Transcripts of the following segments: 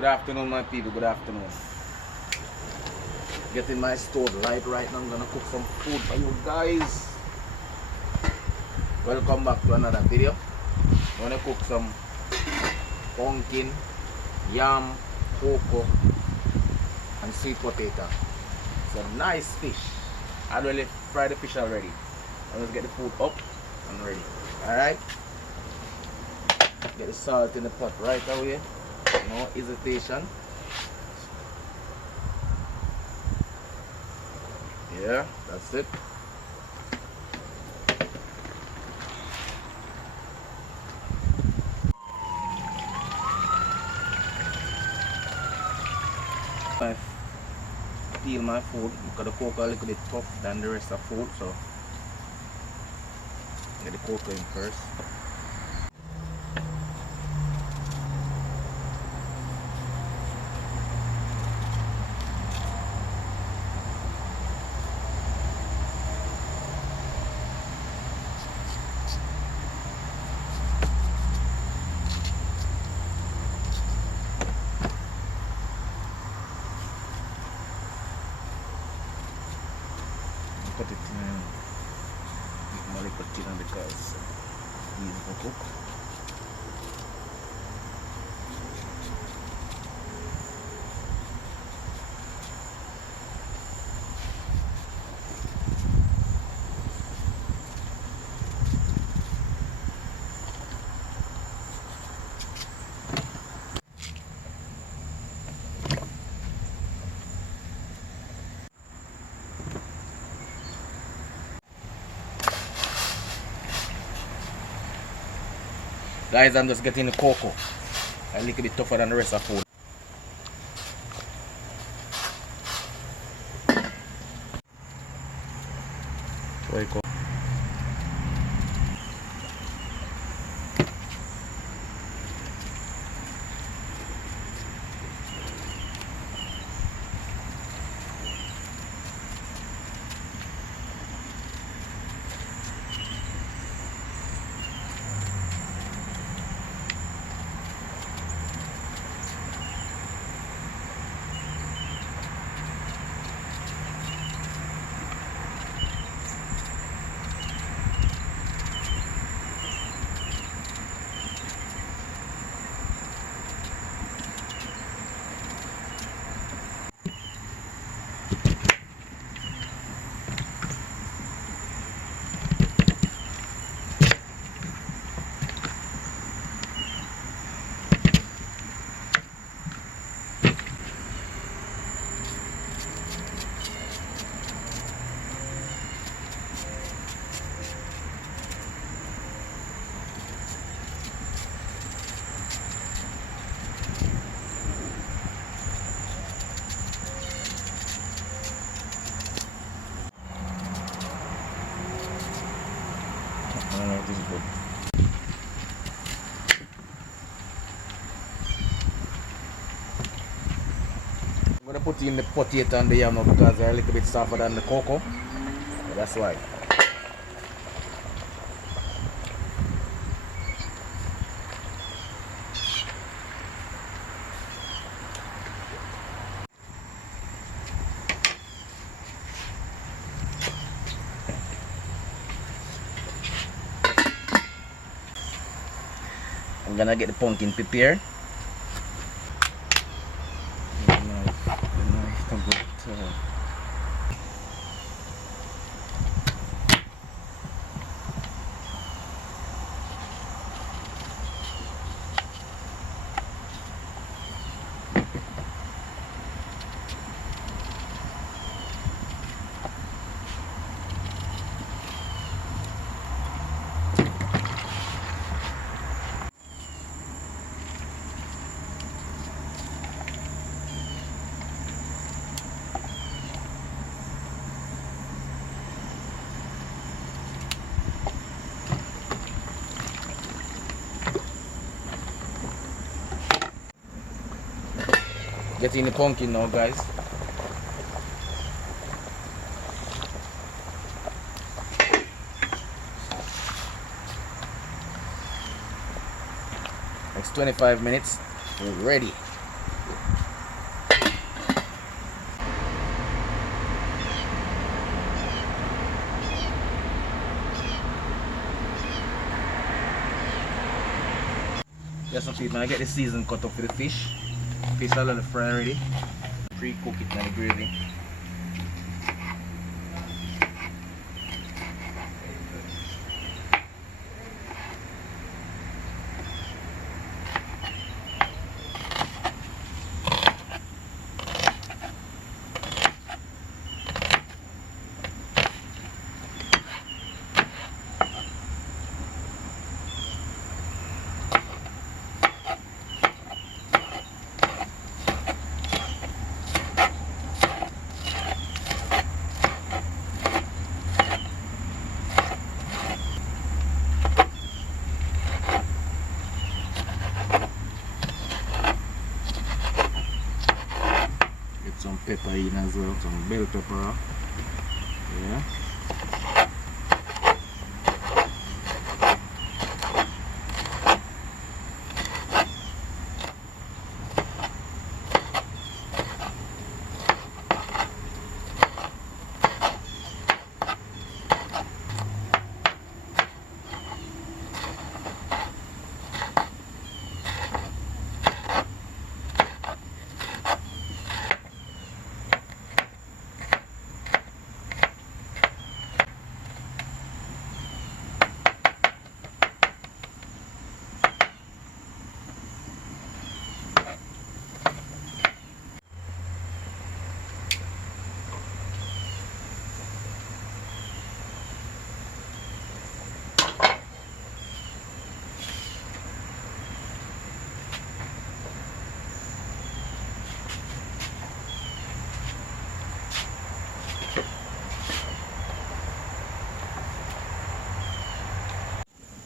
Good afternoon, my people. Good afternoon. Getting my stove light right now. I'm gonna cook some food for you guys. Welcome back to another video. I'm gonna cook some pumpkin, yam, cocoa, and sweet potato. It's a nice fish. I already fried the fish already. I'm gonna get the food up and ready. Alright? Get the salt in the pot right away. No hesitation. Yeah, that's it. I peel my food because the cocoa a little bit tough than the rest of food, so get the cocoa in first. Put it in Molly put it in because easy to cook. Guys, I'm just getting the cocoa. A little bit tougher than the rest of food. Very cool. This is good. I'm gonna put in the potato and the yam now because they're a little bit softer than the cocoa. That's why. I'm gonna get the pumpkin prepared. Getting the pumpkin now, guys. Next 25 minutes, we're ready. Yes, some people, I get the season cut up for the fish. Fish all on the fry already. Pre-cook it in the gravy. Some pepper in as well, some bell pepper. Yeah.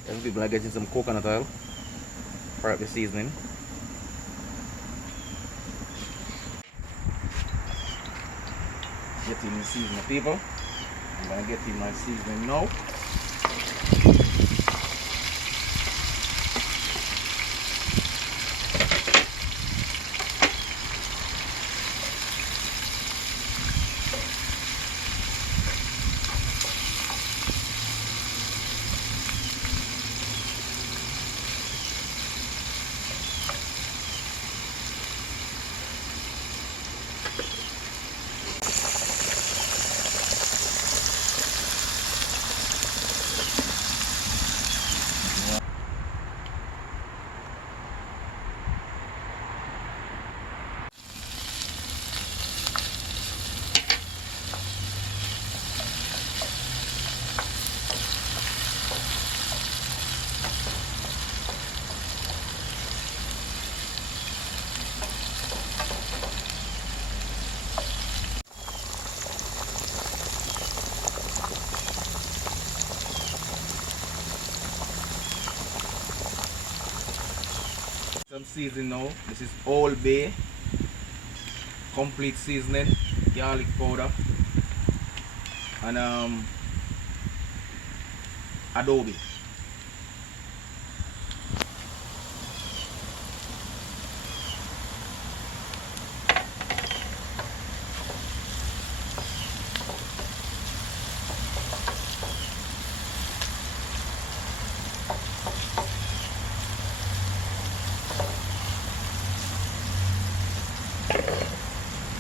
Some people are getting some coconut oil for up the seasoning. Getting the seasoning, people. I'm gonna get in my seasoning now. Some seasoning now. This is Old Bay complete seasoning, garlic powder, and adobe.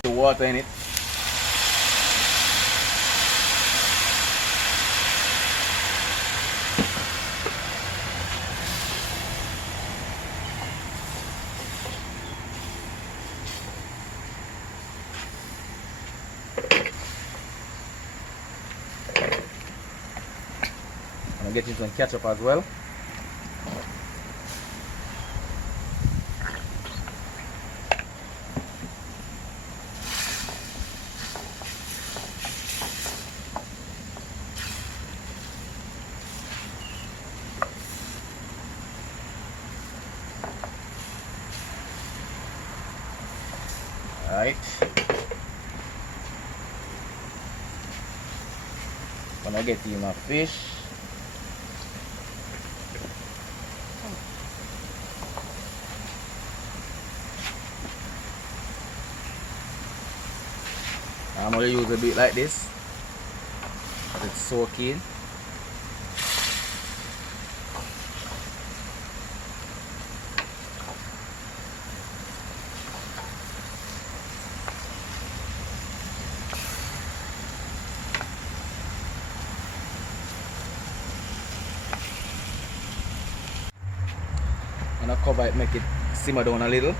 The water in it. I'm getting some ketchup as well. Alright. When I get in my fish, I'm going to use a bit like this, but it's soaking. And I cover it, make it simmer down a little.